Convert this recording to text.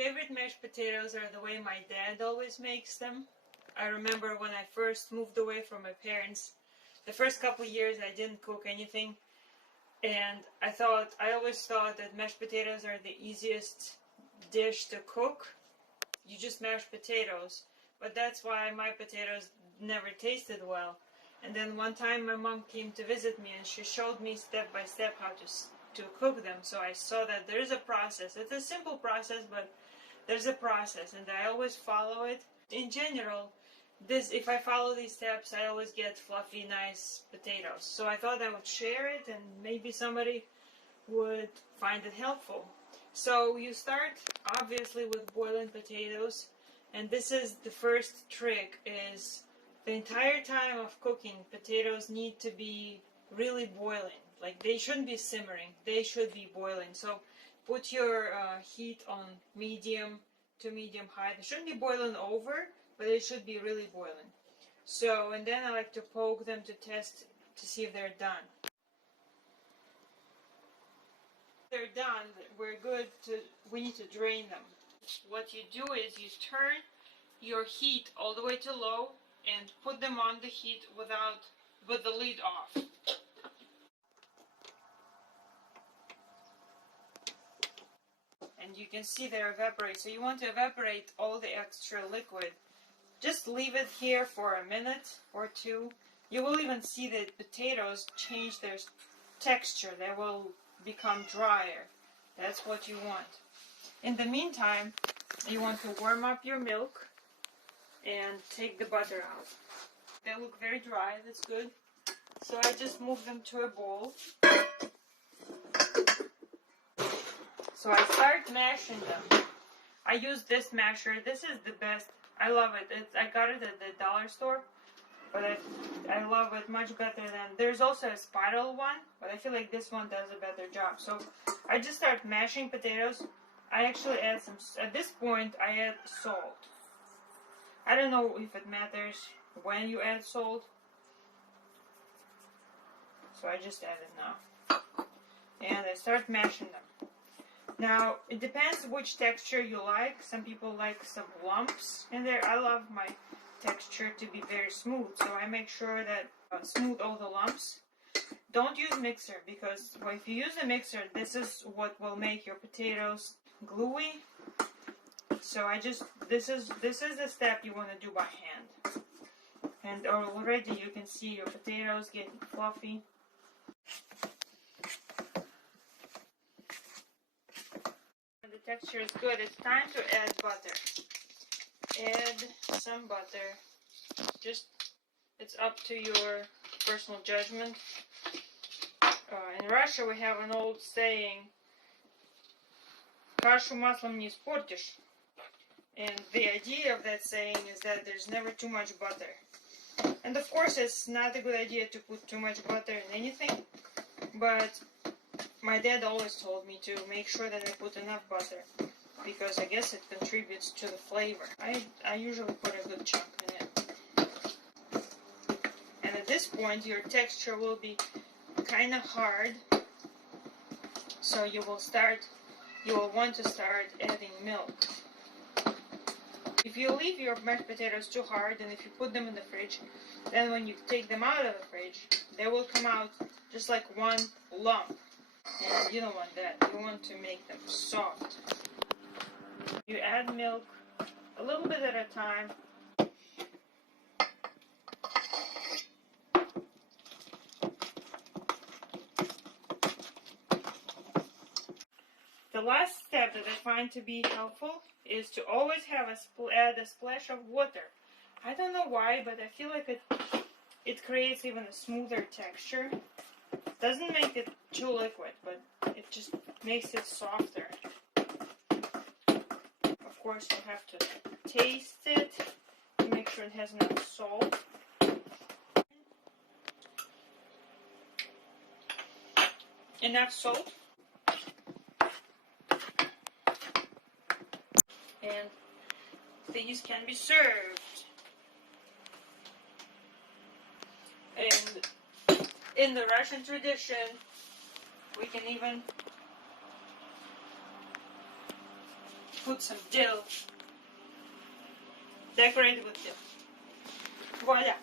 favorite mashed potatoes are the way my dad always makes them. I remember when I first moved away from my parents, the first couple years I didn't cook anything, and I always thought that mashed potatoes are the easiest dish to cook. You just mash potatoes, but that's why my potatoes never tasted well. And then one time my mom came to visit me and she showed me step by step how to cook them. So I saw that there is a process. It's a simple process, but there's a process, and I always follow it. In general, if I follow these steps, I always get fluffy, nice potatoes. So I thought I would share it, and maybe somebody would find it helpful. So you start obviously with boiling potatoes, and this is the first trick, is the entire time of cooking, potatoes need to be really boiling. Like, they shouldn't be simmering, they should be boiling. So put your heat on medium to medium high. They shouldn't be boiling over, but they should be really boiling. So, and then I like to poke them to test to see if they're done. They're done, we need to drain them. What you do is you turn your heat all the way to low and put them on the heat with the lid off. And you can see they evaporate. So you want to evaporate all the extra liquid. Just leave it here for a minute or two. You will even see the potatoes change their texture. They will become drier. That's what you want. In the meantime, you want to warm up your milk and take the butter out. They look very dry, that's good. So I just move them to a bowl. So I start mashing them. I use this masher. This is the best. I love it. I got it at the dollar store, but I love it much better than... There's also a spiral one, but I feel like this one does a better job. So I just start mashing potatoes. I actually add some... At this point, I add salt. I don't know if it matters when you add salt. So I just add it now. And I start mashing them. Now, it depends which texture you like. Some people like some lumps in there. I love my texture to be very smooth, so I make sure that smooth all the lumps. Don't use mixer, because if you use a mixer, this is what will make your potatoes gluey. So this is the step you want to do by hand. And already you can see your potatoes getting fluffy. When the texture is good, it's time to add butter. Add some butter. It's up to your personal judgment. In Russia we have an old saying, "Кашу маслом не испортишь." And the idea of that saying is that there's never too much butter. And of course it's not a good idea to put too much butter in anything, but my dad always told me to make sure that I put enough butter, because I guess it contributes to the flavor. I usually put a good chunk in it. And at this point your texture will be kind of hard, so you will want to start adding milk. If you leave your mashed potatoes too hard, and if you put them in the fridge, then when you take them out of the fridge, they will come out just like one lump. And you don't want that. You want to make them soft. You add milk a little bit at a time. The last step that I find to be helpful is to always add a splash of water. I don't know why, but I feel like it creates even a smoother texture. Doesn't make it too liquid, but it just makes it softer. Of course, you have to taste it to make sure it has enough salt. Enough salt. And these can be served. And in the Russian tradition, we can even put some dill. Decorate with dill. Voila.